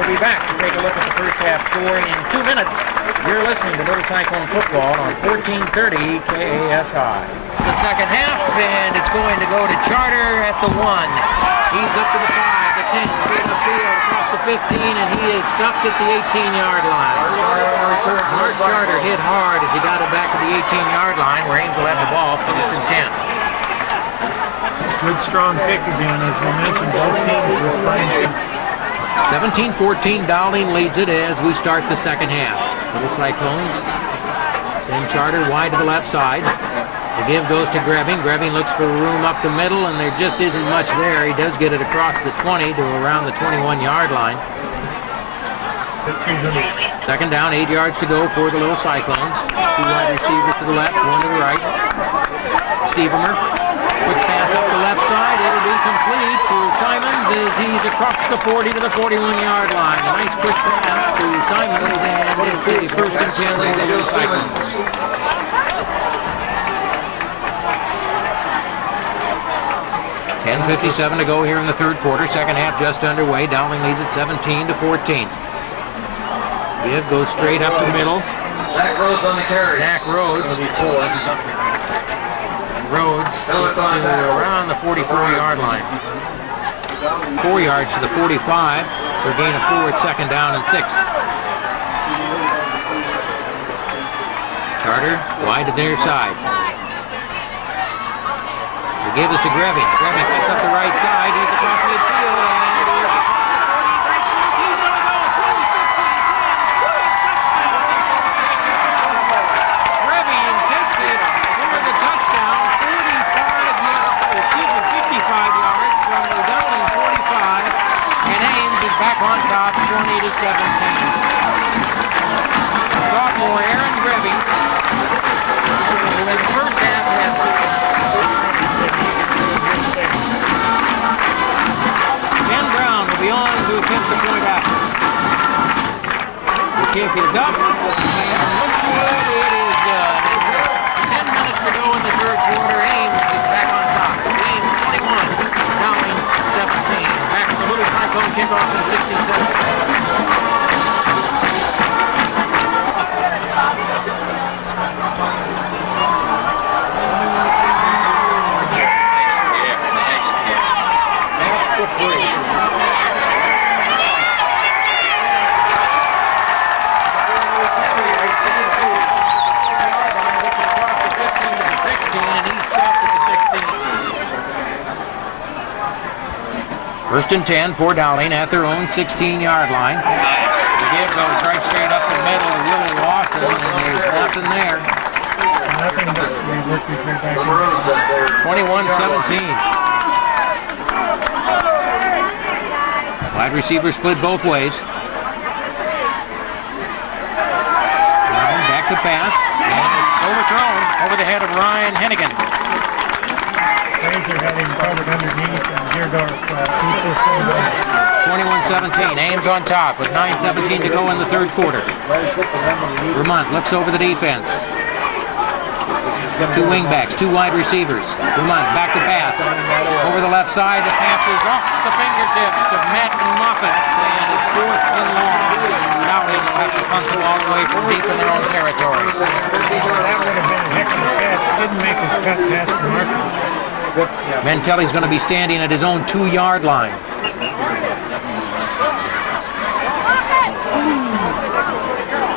We'll be back to take a look at the first half scoring in 2 minutes. You're listening to Little Cyclone Football on 1430 KASI. The second half, and it's going to go to Charter at the 1. He's up to the 5, the 10, straight upfield, across the 15, and he is stuffed at the 18-yard line. Mark Charter hit hard as he got it back to the 18-yard line, where Ames will have the ball, first and 10. Good strong kick again, as we mentioned, both teams responding. 17-14, Dowling leads it as we start the second half. Little Cyclones send Charter wide to the left side. The give goes to Grebbing. Grebbing looks for room up the middle, and there just isn't much there. He does get it across the 20 to around the 21-yard line. Second down, 8 yards to go for the Little Cyclones. 2 wide receivers to the left, 1 to the right. Stevemer, quick pass up the left side. It'll be complete to Simons as he's across the 40 to the 41-yard line. A nice quick pass to Simons, and it's a first and 10 for the Little Cyclones. 10:57 to go here in the third quarter. Second half just underway. Dowling leads at 17-14. Give goes straight up the middle. Zach Rhodes on the carry. Zach Rhodes. Rhodes gets to around the 44-yard line. 4 yards to the 45 for a gain of 4 at second down and 6. Charter wide to their side. The give is to Grebbing. Grebbing picks up the right side. He's across midfield, and it is he's going to go. Grebbing takes it for the touchdown. 55 yards from the Dowling 45, and Ames is back on top, 20-17. Sophomore Aaron Grebbing, who in the first half had Ken Brown will be on to attempt the point after. The kick is up, and looks good. It is good. 10 minutes to go in the third quarter. Ames is back on top. Ames 21, Dowling 17. Back to the Little Cyclone kickoff in 67. First and 10 for Dowling at their own 16-yard line. The give goes right straight up the middle to Willie Lawson, and there's nothing there. Nothing but we work his way back. 21-17. Wide receiver split both ways. Back to pass, and it's overthrown over the head of Ryan Hennigan. Fraser had him covered underneath, and Deerdorf beat this thing back. 21-17, Ames on top with 9:17 to go in the third quarter. Vermont looks over the defense. 2 wingbacks, 2 wide receivers. Vermont back to pass. Over the left side, the pass is off the fingertips of Matt Moffett, and it's 4th and long. Dowling will have to punt the ball away from deep in their own territory. That would have been a heck of a catch. Didn't make his cut past the marker. Mentelli's going to be standing at his own 2-yard line.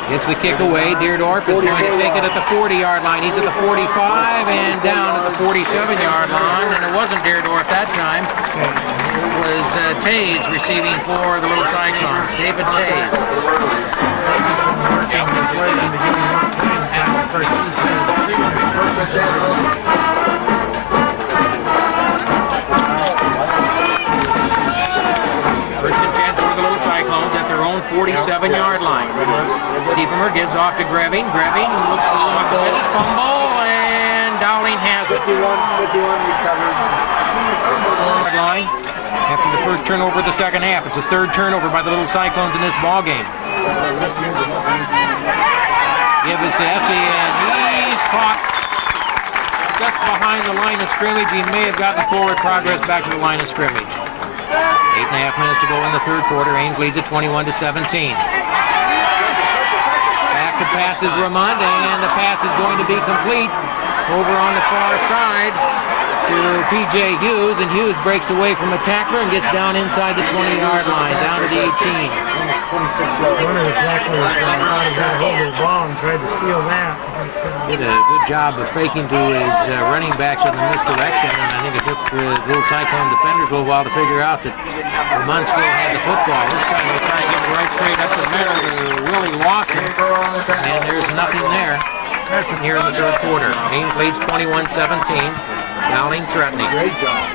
Gets the kick away. Deerdorf is going to take it at the 40-yard line. He's at the 45 and down at the 47-yard line. And it wasn't Deerdorf that time. It was Tays receiving for the Little Cyclones. David Tays. Working his way into getting more playing time for season. First and 10 for the Little Cyclones at their own 47-yard line. Stevemer gives off to Grebbing. Grebbing looks for the middle, fumble, and Dowling has it. 51 recovered. Line after the first turnover of the second half. It's a third turnover by the Little Cyclones in this ball game. Give is to Essie, and he's caught just behind the line of scrimmage. He may have gotten forward progress back to the line of scrimmage. 8.5 minutes to go in the third quarter. Ames leads at 21-17. Back to pass is Ramond, and the pass is going to be complete over on the far side to P.J. Hughes, and Hughes breaks away from a tackler and gets down inside the 20-yard line, down to the 18. One of the tacklers thought he got a hold of the ball and tried to steal that. Did a good job of faking to his running backs in the misdirection, and I think it took the little Cyclone defenders a little while to figure out that Ramond still had the football. This time they try to get it right straight up the middle to Willie Lawson, and there's nothing there. That's here in the third quarter. Ames leads 21-17. Dowling threatening. Great job.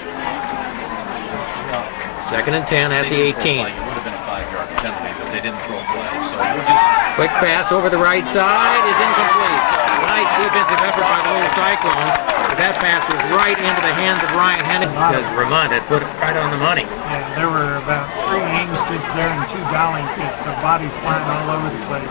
Second and 10 at the 18. It would have been a 5-yard penalty, but they didn't throw a play. So we just Quick pass over the right side is incomplete. Nice defensive effort by the little Cyclones. But that pass was right into the hands of Ryan Hennig because Ramond had put it right on the money. Yeah, there were about 3 Ames kids there and 2 Dowling kids, so bodies flying all over the place.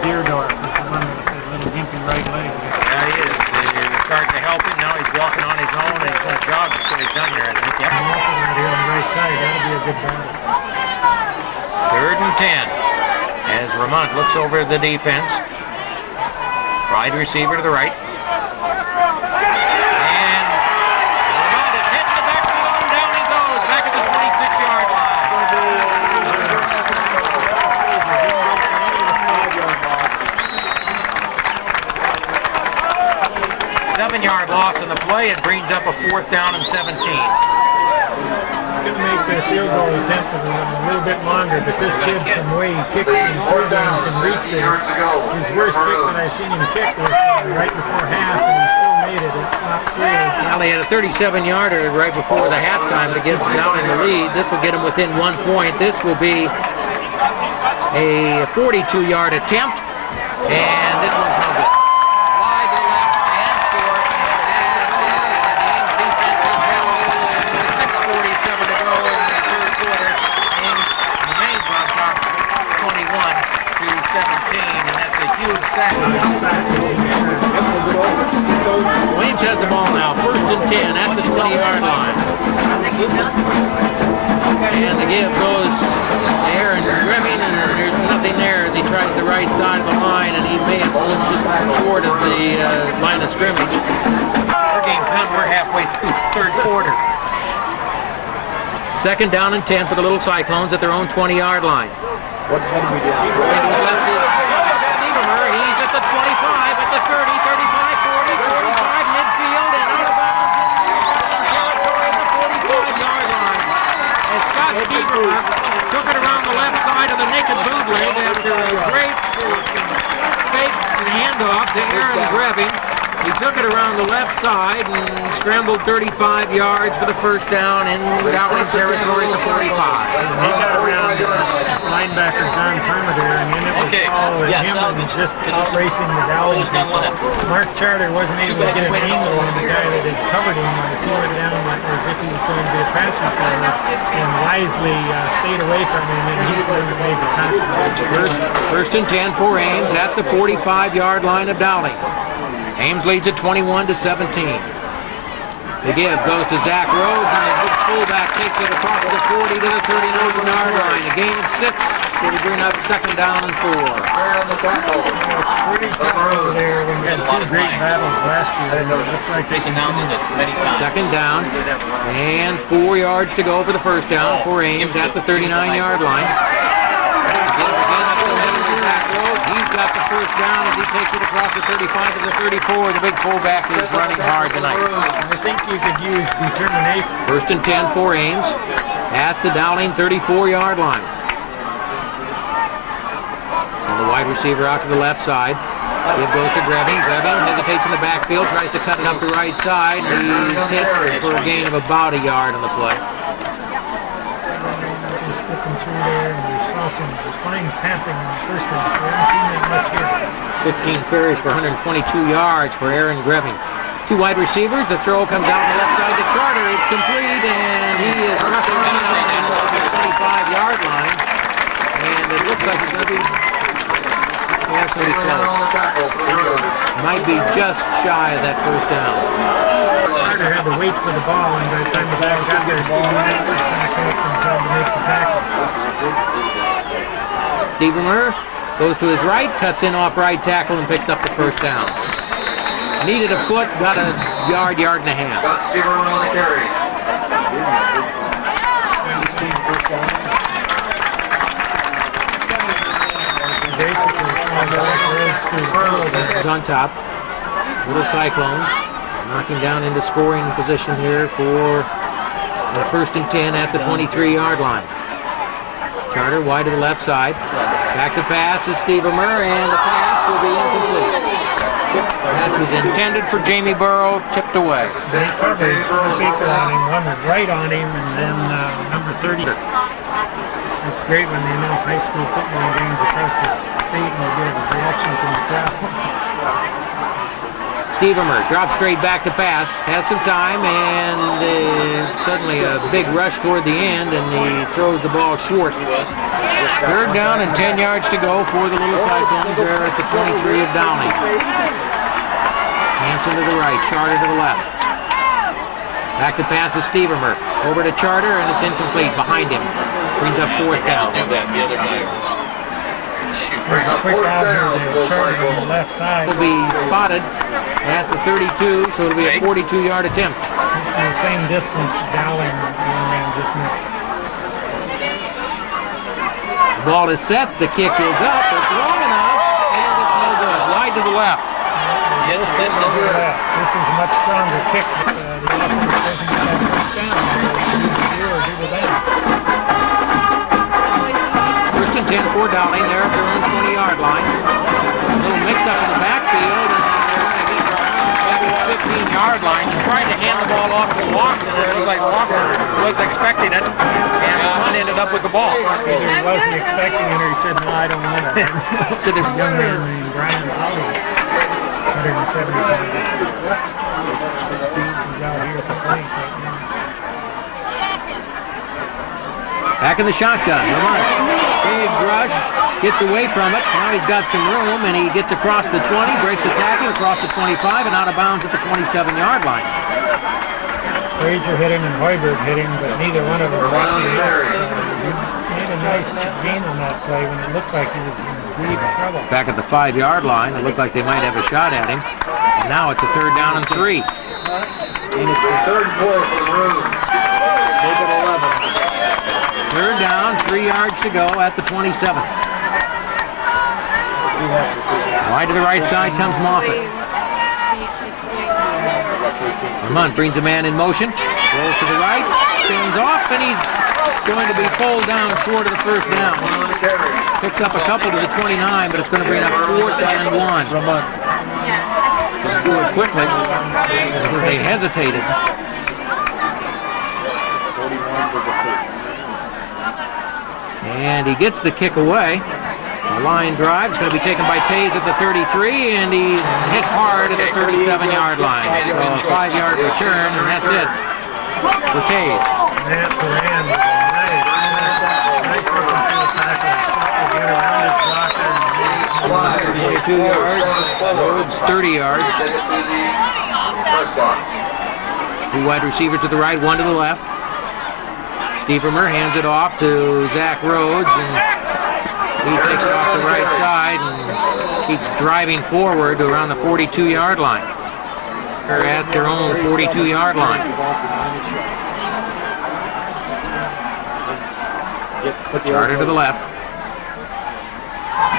Deerdorf is the one with the little gimpy right leg. There he is. They were starting to help him. Now he's walking on his own, and he's going to jog before he's done there, I think. Yep. Nothing out here on the right side. That'll be a good battle. Third and 10 as Ramond looks over the defense. Wide receiver to the right. And Ramond is hitting the backfield, and down he goes, back at the 26-yard line. 7-yard loss in the play. It brings up a 4th down and 17. Going to make the field goal attempt a little bit longer, but this kid from the way he kicked in pregame can reach there. His worst kick that I've seen him kick was right before half, and he still made it. It's not clear. Well, he had a 37-yarder right before the halftime to get down in the lead. This will get him within 1 point. This will be a 42-yard attempt, and this one's no good. Wide to left and short, and the Ames defense has held 6:47 to go in the third quarter. Ames remains on top 21-17, and that's a huge sack. Ames has the ball now, 1st and 10 at the 20-yard line. And the give goes to Aaron Grimming, and there's nothing there as he tries the right side of the line, and he may have slipped just short of the line of scrimmage. Our game done. We're halfway through the third quarter. 2nd down and 10 for the little Cyclones at their own 20-yard line. What do we do? He's at the 25, at the 30, 35, 40, 45, midfield, and out of bounds in territory at the 45-yard line. As Scott Stevermer took it around the left side of the naked bootleg after a great fake handoff to Aaron Greving. He took it around the left side and scrambled 35 yards for the 1st down in Dowling territory at the 45. He got around linebacker John Palmer there, and then it was all him and just outracing the Dowling people. Mark Charter wasn't able to get an angle on the guy that had covered him as he went down as if he was going to be a pass receiver, and wisely stayed away from him, and he's going to make the tackle. 1st and 10 for Ames at the 45-yard line of Dowling. Ames leads at 21-17. The give goes to Zach Rhodes, and the big fullback takes it across the 40 to the 39-yard line. A gain of 6. It'll bring up 2nd down and 4. It's pretty tough over there when we had 2 great battles last year. It looks like they announced it many times. 2nd down, and 4 yards to go for the 1st down for Ames at the 39-yard line. He's got the 1st down as he takes it across the 35 to the 34. The big fullback is running hard tonight. I think you could use determination. 1st and 10 for Ames at the Dowling 34-yard line. And the wide receiver out to the left side. It goes to Greving. Greving hesitates in the backfield, tries to cut it up the right side. He's hit for a gain of about a yard on the play. Just skipping through there, and we saw some fine passing on the 1st half. We haven't seen that much here. 15 carries for 122 yards for Aaron Greving. 2 wide receivers. The throw comes out the left side to Charter. It's complete, and he is rushing down the 25-yard line. And it looks like it's going to be actually close. Might be just shy of that 1st down. Charter had to wait for the ball, and by the time the ball got there, Steve Murray was back up and tried to make the tackle. Stevermer goes to his right, cuts in off right tackle, and picks up the first down. Needed a foot, got a yard and a half. Got Steverman on the carry. 16 first down. Basically, It's on top. Little Cyclones knocking down into scoring position here for the 1st and 10 at the 23-yard line. Charter wide to the left side. Back to pass is Stevermer, and the pass will be incomplete. That was intended for Jamie Burrow, tipped away. They covered Baker on him, one was right on him, and then number 30. It's great when they announce high school football games across the state and you get a reaction from the crowd. Stevermer drops straight back to pass, has some time, and suddenly a big rush toward the end, and he throws the ball short. 3rd down and 10 yards to go for the Little Cyclones there at the 23 of Dowling. Hanson to the right, Charter to the left. Back to pass is Stevermer. Over to Charter, and it's incomplete behind him. Brings up 4th down. The other guy. Quick out here, the Charter on the left side. Will be spotted at the 32, so it'll be a 42-yard attempt. It's the same distance Dowling young man just missed. The ball is set, the kick is up, it's long enough, and it's no good. Wide to the left. This is a much stronger kick. The offense doesn't get that first down. Here or do to them. 1st and 10 for Dowling there at their own 20-yard line. A little mix-up in the backfield, and they're going to get around the 15-yard line. He tried to hand the ball off to Watson, and it looked like Watson wasn't expecting it, and Hunt ended up with the ball. Either he wasn't expecting it or he said, no, I don't want it. To the Young man named Brian Dowling. 170 16, he's out here for Frank right now. Back in the shotgun, Lamont. Big rush, gets away from it. Now he's got some room, and he gets across the 20, breaks the tackle across the 25, and out of bounds at the 27-yard line. Frazier hit him and Hoiberg hit him, but neither one of them rushed him up. He made a nice gain on that play when it looked like he was in deep trouble. Back at the 5-yard line, it looked like they might have a shot at him. And now it's a 3rd down and 3. And it's the 3rd and 4 for the Roos. Make it 11. 3rd down, 3 yards to go at the 27. Wide to the right side comes Moffett. Lamont brings a man in motion, rolls to the right, spins off, and he's going to be pulled down short of the 1st down. Picks up a couple to the 29, but it's going to bring up 4th and 1. Do it quickly because they hesitated. And he gets the kick away. The line drive is going to be taken by Tays at the 33, and he's hit hard at the 37-yard line. So a 5-yard return, and that's it for Tays. Matt Duran, nice open field tackle. Get around his blocker. 42 yards, Rhodes 30 yards. 2 wide receivers to the right, 1 to the left. Stevermer hands it off to Zach Rhodes, and he takes it off the right side and keeps driving forward to around the 42-yard line. They're at their own 42-yard line. Charter to the left.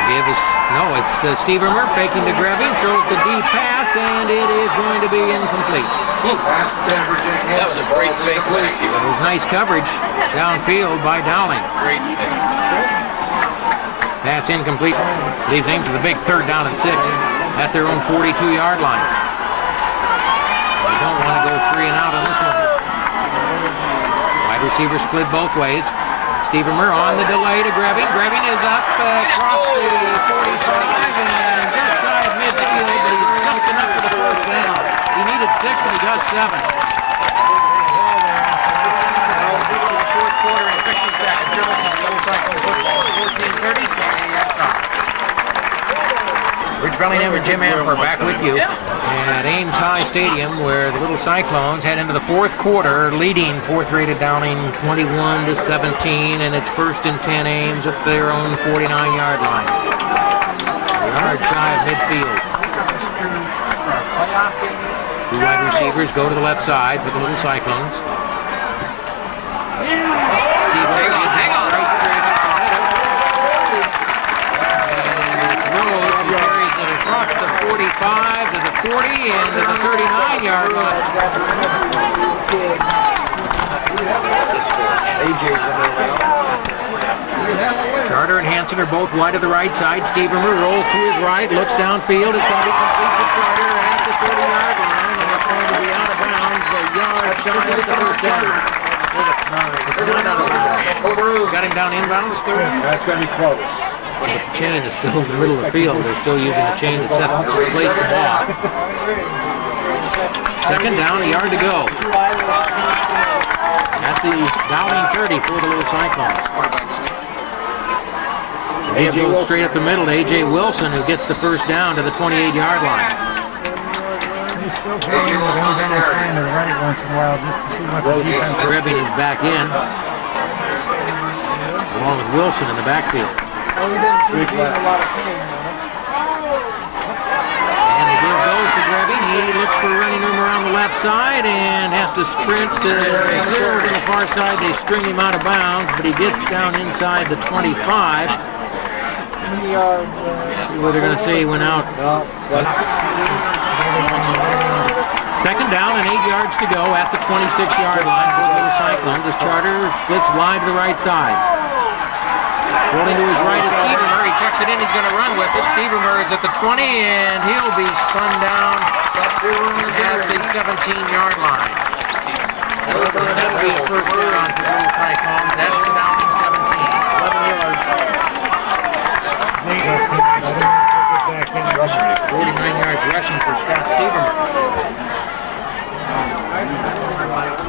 It's Stevermer faking to Greving, throws the deep pass, and it is going to be incomplete. That was a great fake play. It was nice coverage downfield by Dowling. Great fake. Pass incomplete. Leaves Ames with a big 3rd down and 6 at their own 42-yard line. They don't want to go 3 and out on this one. Wide receiver split both ways. Stevermer on the delay to Greving. Greving is up across the 45 and just shy of midfield, but he's just enough for the 4th down. He needed 6 and he got 7. 4th quarter and 60 seconds. You're listening to Little Cyclone Football. 14:30 KASI. Rich Bellingham and Jim Amper back with you at Ames High Stadium, where the Little Cyclones head into the fourth quarter, leading fourth-rated Dowling 21-17, and it's 1st and 10 Ames at their own 49-yard line. A yard shy of midfield. Two wide receivers go to the left side for the Little Cyclones. Steve Murray gives it right straight up the middle. And it's Rhodes who carries it across the 45 to the 40 and to the 39-yard line. Charter and Hansen are both wide to the right side. Stevermer rolls to his right, looks downfield. It's going to be complete to Charter at the 30-yard line, and it's going to be out of bounds, a yard shy of the first down. It's not out of bounds. Got him down inbounds. That's going to be close. The chain is still in the middle of the field. They're still using the chain to place the ball. Second down, a yard to go. At the Dowling 30 for the Little Cyclones. A.J. goes straight up the middle to A.J. Wilson, who gets the first down to the 28-yard line. He's still playing with unbalanced line to the right once in a while just to see what the defense is. Rebbing is back in, along with Wilson in the backfield. Well, we didn't see a lot of pain, And the give goes to Grebby. He looks for running room around the left side and has to sprint clear to the far side. They string him out of bounds, but he gets down inside the 25. See what they're going to say he went out. Second down and 8 yards to go at the 26-yard line for the Little Cyclones as Charter splits wide to the right side. Rolling to his right is Stevermer. He checks it in. He's going to run with it. Stevermer is at the 20, and he'll be spun down at the 17-yard line. That'll be a first down for the Little Cyclones. That's the Dowling 17. 11 yards. 49 yards rushing for Scott Stevermer.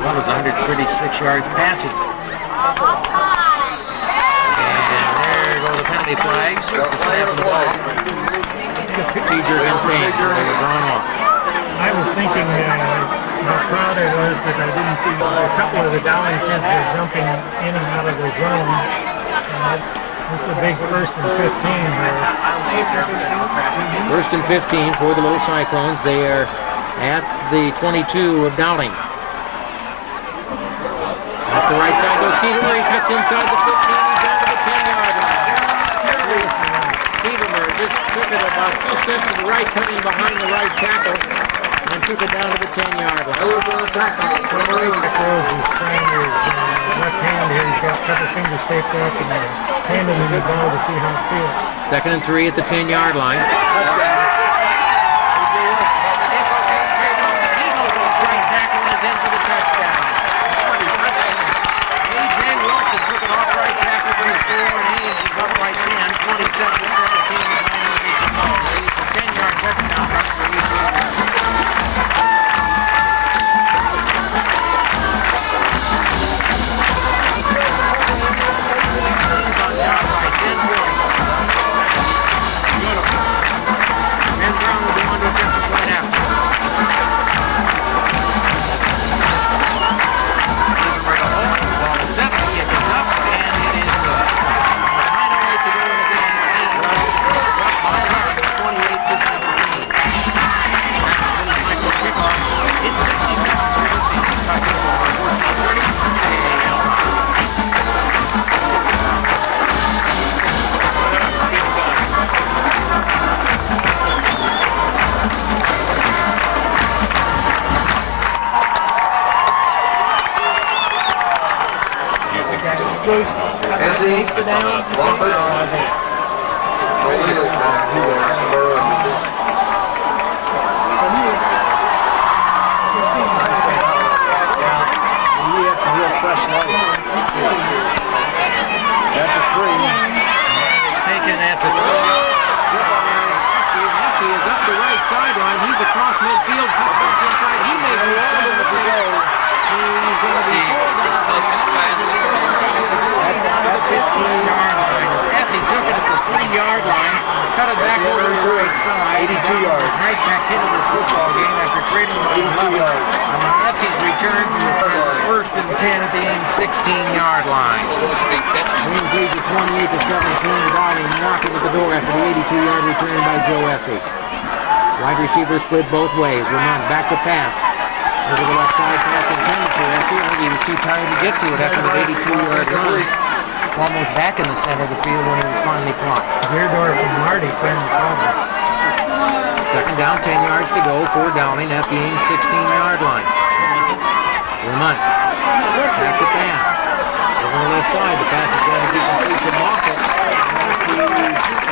That was 136 yards passing. Penalty flags. The snap of the ball. Procedure against Ames, so they were drawn off. I was thinking how proud I was that I didn't see a couple of the Dowling kids were jumping in and out of the zone. This is a big 1st and 15 here. 1st and 15 for the Little Cyclones. They are at the 22 of Dowling. Off the right side goes Stevermer. He cuts inside the 15. He's down to the 10-yard line. Stevermer just took it about 2 steps to the right, coming behind the right tackle, and took it down to the 10-yard line. Rhodes is trying his left hand here. He's got a couple fingers taped up and handing him the ball to see how it feels. 2nd and 3 at the 10-yard line. cut it back over to the right side. 82 yards. Is right back into this football game after trading with 82 yards. And the Nazis return for first and 10 at the Ames 16-yard line. Ames leads at 28-17. Dowling knocking at the door after the 82-yard return by Joe Essie. Wide receiver split both ways. Vermont back to pass. Over the left side, pass intended for Essie. I think he was too tired to get to it after the 82-yard run. Almost back in the center of the field when he was finally clocked. Beardor from Marty trying to cover. Second down, 10 yards to go for Dowling at the Ames 16-yard line. Vermont back to pass. Over the left side, the pass is going to be complete to Moffett at the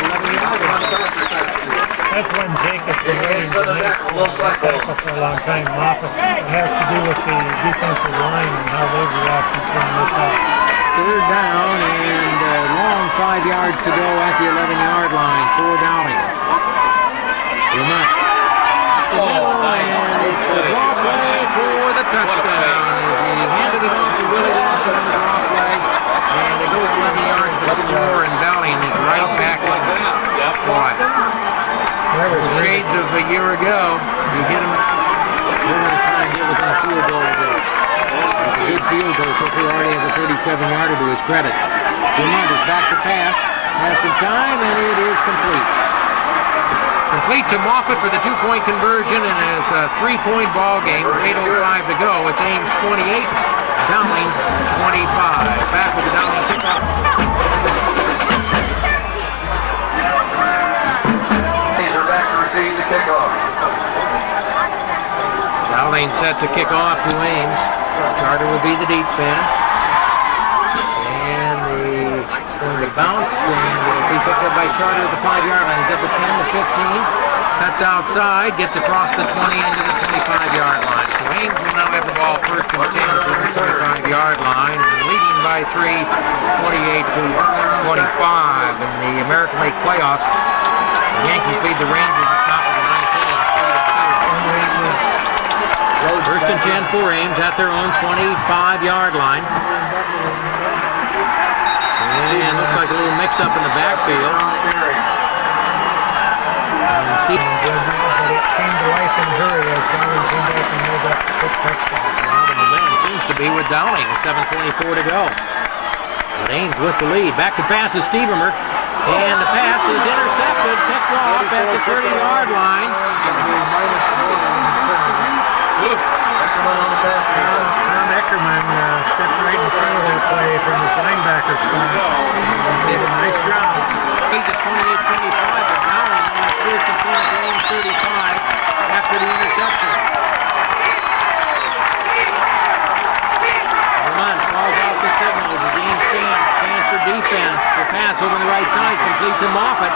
11-yard line. That's when Jake has been waiting to make tackle for a long time. Moffett. It has to do with the defensive line and how they've reacted from this out. Third down and a long 5 yards to go at the 11-yard line for Dowling. Vermont. And it's a draw play for the touchdown as he handed it off to Willie Lawson on the draw play. And it goes 11 yards to the score, and Dowling is right back in what? Shades of a year ago. You get him. They're going to try and get within a field goal today. It's a good field goal. Cooper already has a 37-yarder to his credit. Vermont is back to pass. Has some time, and it is complete. Complete to Moffett for the two-point conversion, and it's a three-point ball game with 8:05 to go. It's Ames 28, Dowling 25. Back with the Dowling kickoff. They're back to receive the kickoff. Dowling set to kick off to Ames. Charter will be the deep man. And going to bounce, and it'll be picked up by Charter at the 5-yard line. He's up to 10 to 15. Cuts outside, gets across the 20 into the 25-yard line. So Ames will now have the ball first and 10 to the 25-yard line, leading by 3, 28 to 25. In the American League playoffs, the Yankees lead the Rangers at the top of the 19. First and 10 for Ames at their own 25-yard line. And looks like a little mix-up in the backfield. And Steve, But it came to life in a hurry as Dowling came back and made that quick touchdown. the momentum seems to be with Dowling with 7:24 to go. But Ames with the lead. Back to pass is Stevermer. And the pass is intercepted, picked off at the 30-yard line. Tom Eckerman stepped right in front of that play from his linebacker spot. He did a nice job. He's at 28-25, but Dowling on his first and 10 at the Ames 35 after the interception. Vermont calls out the signals as Ames stands for defense. The pass over the right side, complete to Moffett.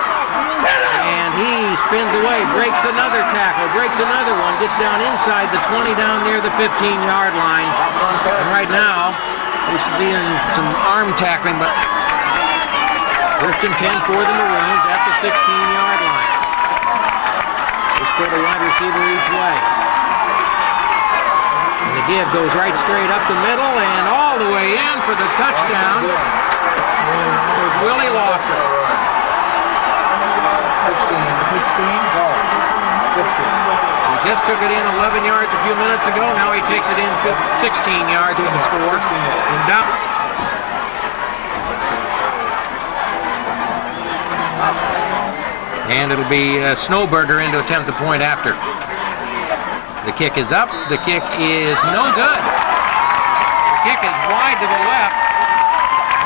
And he spins away, breaks another tackle, breaks another one, gets down inside the 20 down near the 15-yard line. And right now, this is in some arm tackling, but first and 10 for the Maroons at the 16-yard line. Just put a wide receiver each way. And the give goes right straight up the middle and all the way in for the touchdown. There's Willie Lawson. 16. He just took it in 11 yards a few minutes ago. Now he takes it in 16 yards with the score. And down. And it'll be Snowberger in to attempt the point after. The kick is up. The kick is no good. The kick is wide to the left.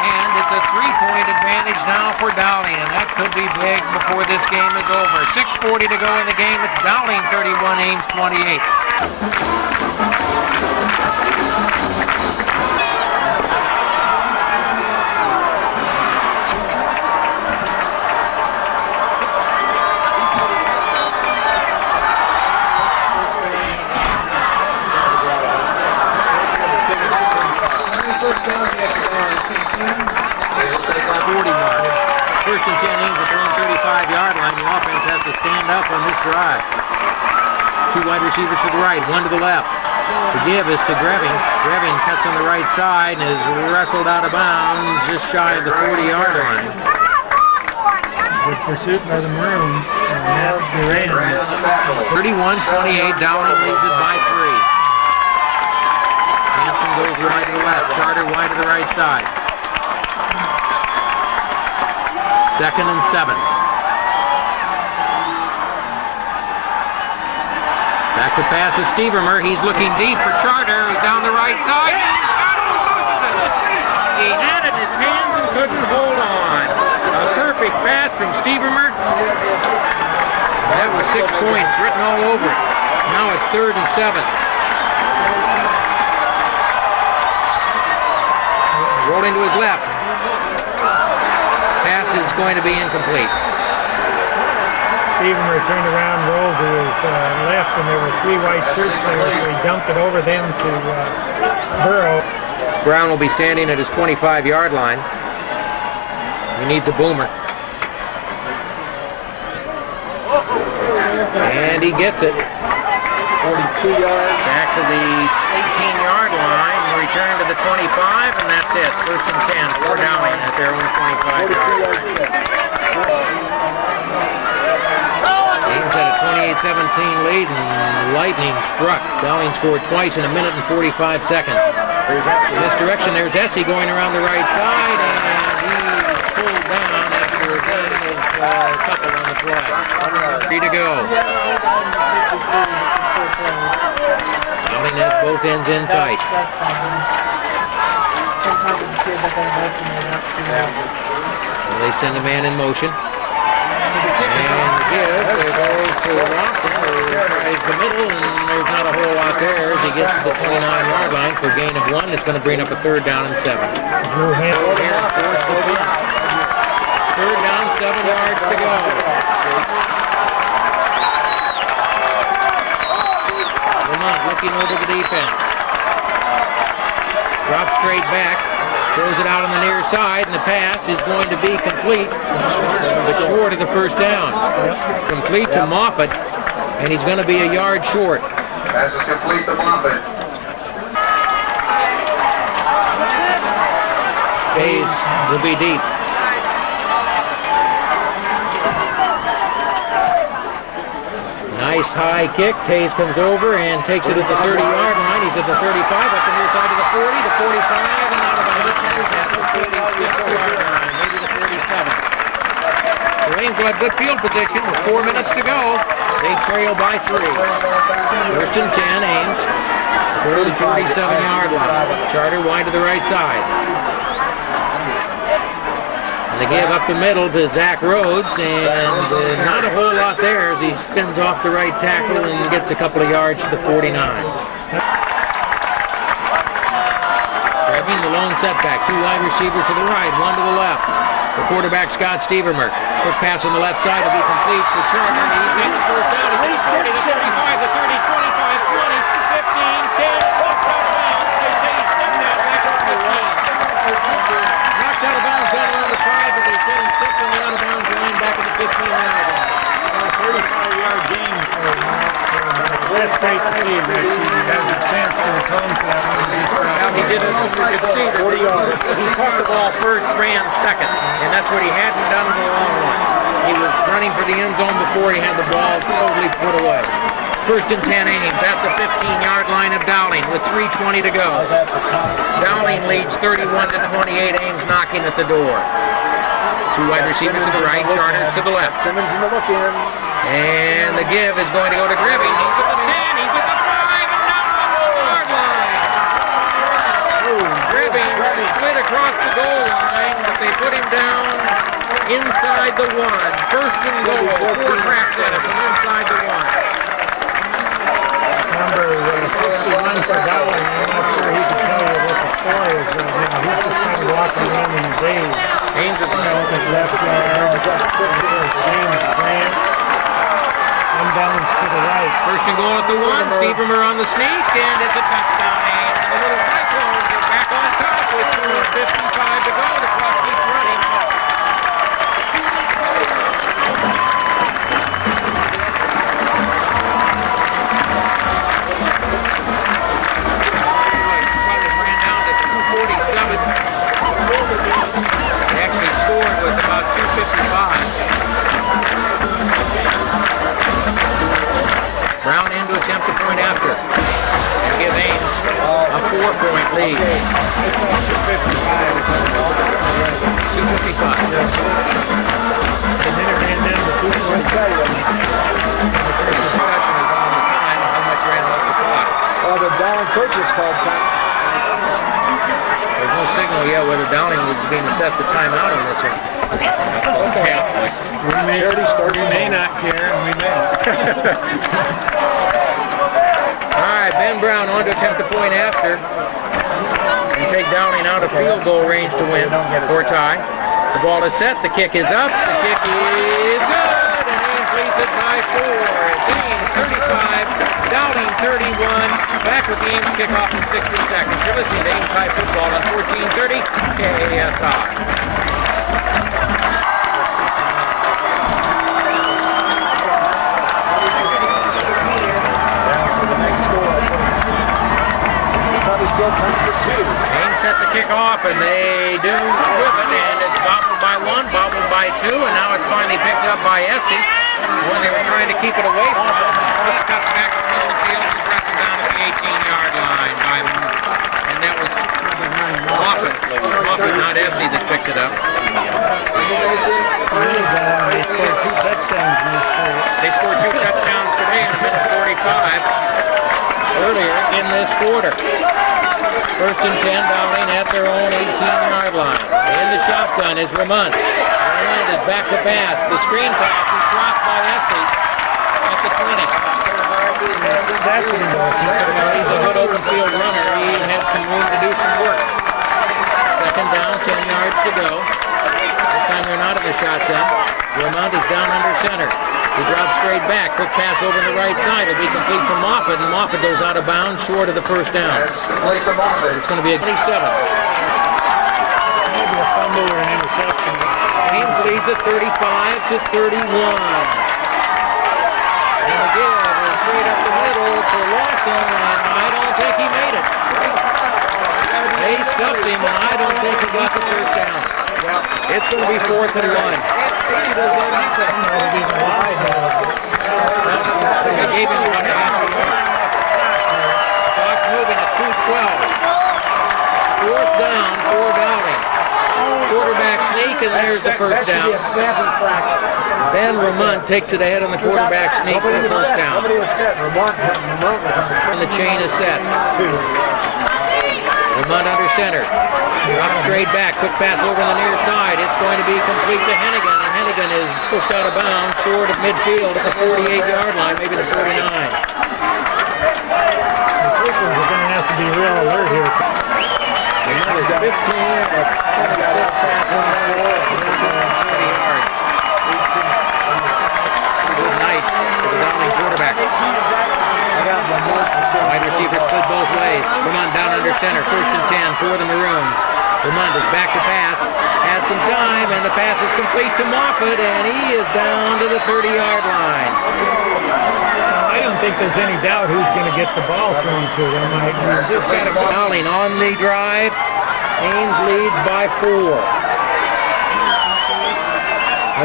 And it's a three-point advantage now for Dowling, and that could be big before this game is over. 6:40 to go in the game. It's Dowling 31, Ames 28. First and 10 Ames at their own 35-yard line. The offense has to stand up on this drive. Two wide receivers to the right, one to the left. The give is to Greving. Greving cuts on the right side and is wrestled out of bounds just shy of the 40-yard line. Good pursuit by the Maroons. And 31-28, Dowling leads it by 3. Hanson goes wide to the left, Charter wide to the right side. 2nd and 7. Back to pass is Stevermer. He's looking deep for Charter, who's down the right side. He had it in his hands and couldn't hold on. A perfect pass from Stevermer. That was 6 points written all over it. Now it's 3rd and 7. Rolling to his left. Pass is going to be incomplete. Stevermer turned around, rolled to his left, and there were 3 white shirts there, so he dumped it over them to Burrow. Brown will be standing at his 25-yard line. He needs a boomer. And he gets it. 42 yards. Back to the 18-yard line. Return to the 25, and that's it. 1st and 10 for Dowling at their own 25-yard line. Ames had a 28-17 lead, and lightning struck. Dowling scored twice in 1 minute and 45 seconds. In this direction, there's Essie going around the right side, and he's pulled down after a gain of a couple on the play. 3 to go. Dowling has both ends in tight. Well, they send a man in motion. And the give goes to Rawson, who tries the middle, and there's not a whole lot there as he gets to the 29-yard line for a gain of 1. It's going to bring up a 3rd down and 7. Drew Hamilton. 3rd down, 7 yards to go. Lamont looking over the defense. Drops straight back. Throws it out on the near side, and the pass is going to be complete, but short of the 1st down. Complete to Moffitt, and he's going to be a yard short. Pass is complete to Moffitt. Hayes will be deep. Nice high kick. Hayes comes over and takes it at the 30-yard line. He's at the 35, up the near side to the 40, the 45, and out of bounds at the 46-yard line, maybe the 47. The Ames will have good field position with 4 minutes to go. They trail by 3. 1st and 10, Ames. 47-yard line. Charter wide to the right side. And they give up the middle to Zach Rhodes, and not a whole lot there as he spins off the right tackle and gets a couple of yards to the 49. Grabbing the lone setback. 2 wide receivers to the right, 1 to the left. The quarterback, Scott Stevermer. Quick pass on the left side will be complete for Charter. He's got the 1st down. He's at the 40, the 35, the 30, 25, 20, 15, 10. Knocked out of bounds. They say he stepped out back to the 15. Knocked out of bounds down around the 5, but they said he stepped on the out of bounds line back at the 15-yard line. 35-yard gain for Mark. That's great to see, Rich. He has a chance to atone for that one. Now, he didn't, you could see that he caught the ball first, ran second, and that's what he hadn't done in the long run. He was running for the end zone before he had the ball totally put away. 1st and 10, Ames at the 15-yard line of Dowling with 3:20 to go. Dowling leads 31-28, Ames knocking at the door. 2 wide receivers to the right, Charters to the left. Simmons in the look in. And the give is going to go to Gribbing. He's at the 10, he's at the 5, and down the 4-yard line. Gribbing slid across the goal line, but they put him down inside the 1. 1st and goal. 4 cracks at it from inside the 1. Number 61 for Dowling. I'm not sure he can tell you what the score is right now. He's just kind of walking around in his daze. Ames is left James Grant. Unbalanced to the right. 1st and goal at the 1. Stevermer on the sneak, and it's a touchdown. Ames. The little Cyclones are back on top with 4:55 to go. The clock keeps running. Probably ran down to 2:47. They actually scored with about 2:55. lead. It's on 255 or something. 2:55. And then it ran down to 245. The first discussion is on the time and how much ran off the clock. Well, the Dowling coaches called time. There's no signal yet whether Dowling was being assessed a timeout on this one. Okay. We may not care, and we may. All right, Ben Brown on to attempt the point after. And take Dowling out of field goal range to win or tie. The ball is set, the kick is up, the kick is good, and Ames leads it by 4. It's Ames 35, Dowling 31. Back with the Ames kickoff in 60 seconds. You're listening to Ames High Football on 1430 KASI. Ames set the kick off, and they do whip it, and it's bobbled by 1, bobbled by 2, and now it's finally picked up by Essie when they were trying to keep it away from him. He cuts back to the middle of the field and presses down at the 18-yard line. And that was Moffett, not Essie, that picked it up. They scored 2 touchdowns in this quarter. They scored 2 touchdowns today in a minute 45 earlier in this quarter. First and 10, Dowling at their own 18-yard line. In the shotgun is Ramon. Ramon is back to pass. The screen pass is dropped by Essie at the 20. He's a good open field runner. He had some room to do some work. Second down, 10 yards to go. This time they're not in the shotgun. Ramon is down under center. He drops straight back. Quick pass over to the right side. It'll be complete to Moffett, and Moffett goes out of bounds short of the first down. It's going to be a 27. Maybe a fumble or an interception. Ames leads at 35-31. And the give is straight up the middle to Lawson, and I don't think he made it. They stuffed him, and I don't think he got the first down. It's going to be 4th and 1. They gave him 1.5 yards. Clock's moving at 2:12. 4th down for Dowling. Quarterback sneak, and there's the first down. Ben Ramont takes it ahead on the quarterback sneak for the first down. And the chain is set. Ramont under center. Drops straight back. Quick pass over on the near side. It's going to be complete to Hennigan. And Hennigan is pushed out of bounds short of midfield at the 48-yard line, maybe the 49. The officials are going to have to be real alert here. Ramont is 15 of 26 passes for 40 yards. Good night for the Dowling quarterback. Wide receiver split both ways. Ramon down under center. First and 10 for the Maroons. Ramon is back to pass. Has some time, and the pass is complete to Moffett, and he is down to the 30-yard line. I don't think there's any doubt who's going to get the ball thrown to them. We've just got to Dowling on the drive. Ames leads by 4.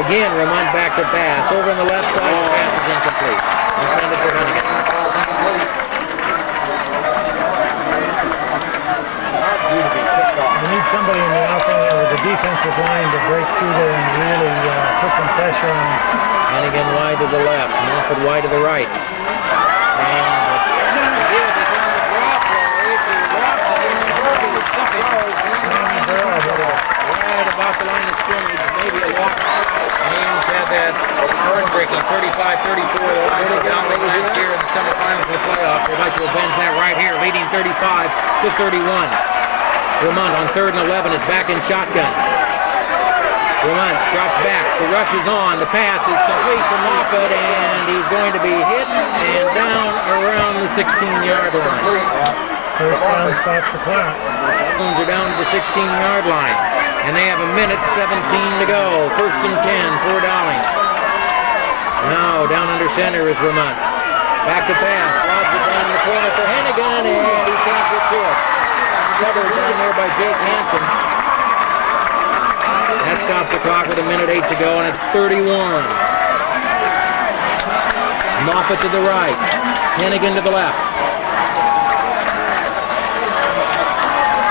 Again, Ramon back to pass. Over on the left side, the pass is incomplete. Intended for Hennigan. We need somebody in the offense or the defensive line to break through there and really put some pressure on. Hennigan wide to the left, Moffett wide to the right. And the give is on the drop right about the line of scrimmage, maybe a walk. Ames had that heartbreaking 35-34 loss to Dowling last year in the semifinals of the playoffs. They'd like to avenge that right here, leading 35-31. Ramon on 3rd and 11 is back in shotgun. Ramon drops back. The rush is on. The pass is complete to Moffett, and he's going to be hit and down around the 16-yard line. First down stops the clock. Are down to the 16-yard line, and they have a minute 17 to go. First and 10 for Dowling. Now down under center is Ramon. Back to pass. Lobs it down in the corner for Hennigan, and he can't get to it. Covered down there by Jake Hansen. That stops the clock with a minute 8 to go, and it's 31. Moffett to the right. Hennigan to the left.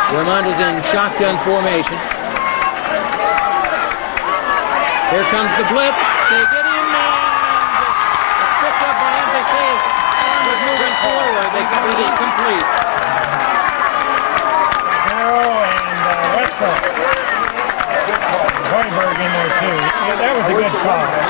Vermont is in shotgun formation. Here comes the blitz. They get him, and it's picked up by Emphasis. Arm was moving forward. They called it incomplete. Harrow and Wetzel. Hoiberg in there too. Yeah, that was a good call.